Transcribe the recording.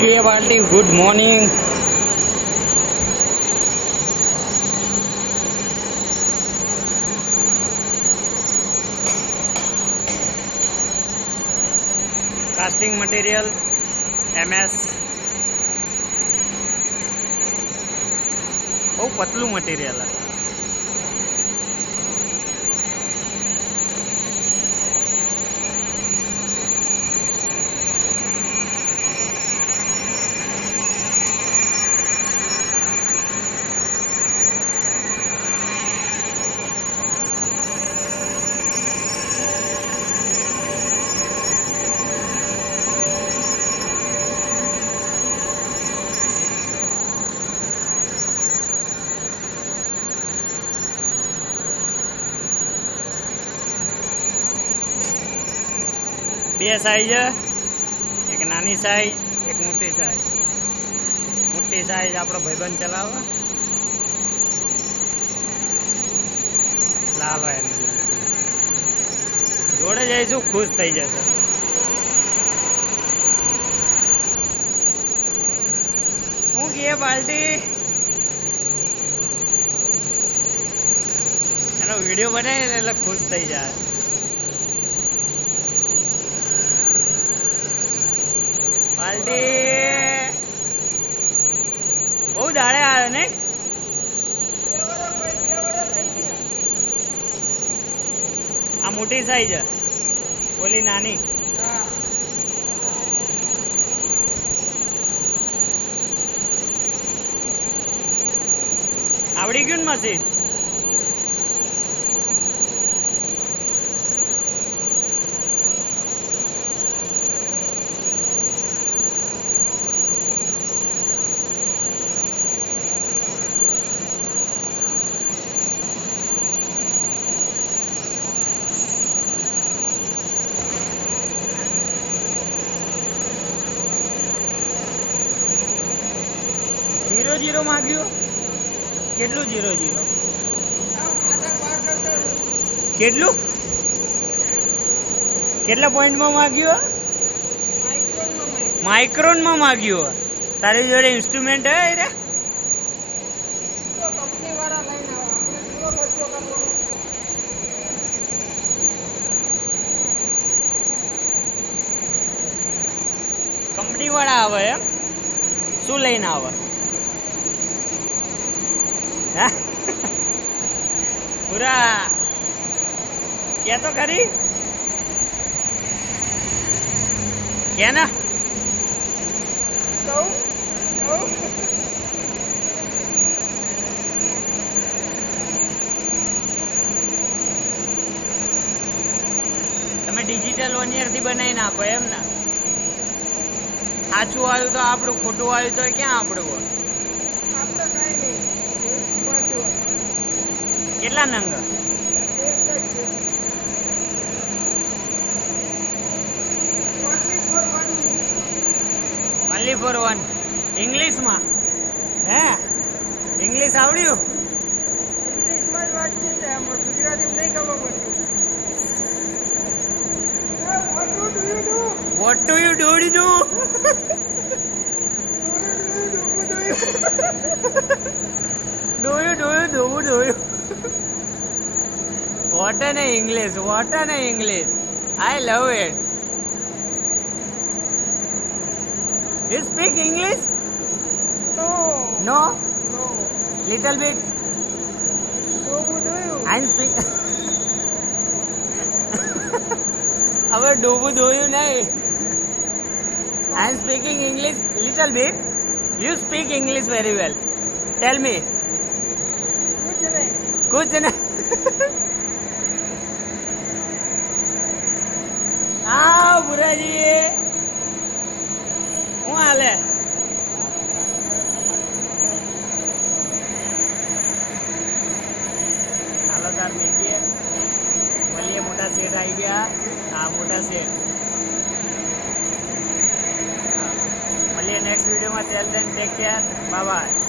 गे party good morning. Casting material MS बहुत Patlu material है। બે સાઈઝ, એક નાની સાઈઝ એક મોટી સાઈઝ। મોટી સાઈઝ આપણો ભાઈબંધ ચલાવે લાલ વાયરની જોડે જઈશું, ખુશ થઈ જશે। હું કહીએ પાર્ટી એનો વિડીયો બનાવીને એટલે ખુશ થઈ જાય। પાર્ટી બહુ દાડે આવ્યો ને, આ મોટી સાઈઝ છે, ઓલી નાની। આવડી ગયું ને મશીન? Zero zero मांग्યું? કેટલું 0-0? કેટલું? કેટલા પોઈન્ટમાં માગ્યું? માઇક્રોનમાં માગ્યું? તારી જોડે ઇન્સ્ટ્રુમેન્ટ હે રે? કંપની વાળા આવે એમ? શું લઈને આવે? પૂરા क्या तो खरी क्या ना તમે ડિજિટલ વનિયરથી બનાવીને આપો એમ ને? સાચું આવ્યું તો આપણું, ખોટું આવ્યું તો ક્યાં આપણું? કેટલા નંગ? Only four one. ઇંગ્લિશમાં હે? ઇંગ્લિશ આવડ્યું? ઇંગ્લિશમાં જ વાતચીત છે, આમાં ગુજરાતીમાં નહીં ખબર પડતી। What do you do? Do you? What an English! What an English! I love it. You speak English? No. No? No. Little bit. Do you? I'm speak. હવે ડૂબું ધોયું નહીં. I'm speaking English little bit. You speak English very well. Tell me. कुछ नहीं. हाँ बुराजी હું હાલે? ચાલો તાર મેકીએ, મળીએ. મોટા સેટ આવી ગયા. હા મોટા સેટ. મળીએ નેક્સ્ટ વિડીયોમાં. ટેલ ધેમ ટેક કેર. Bye bye.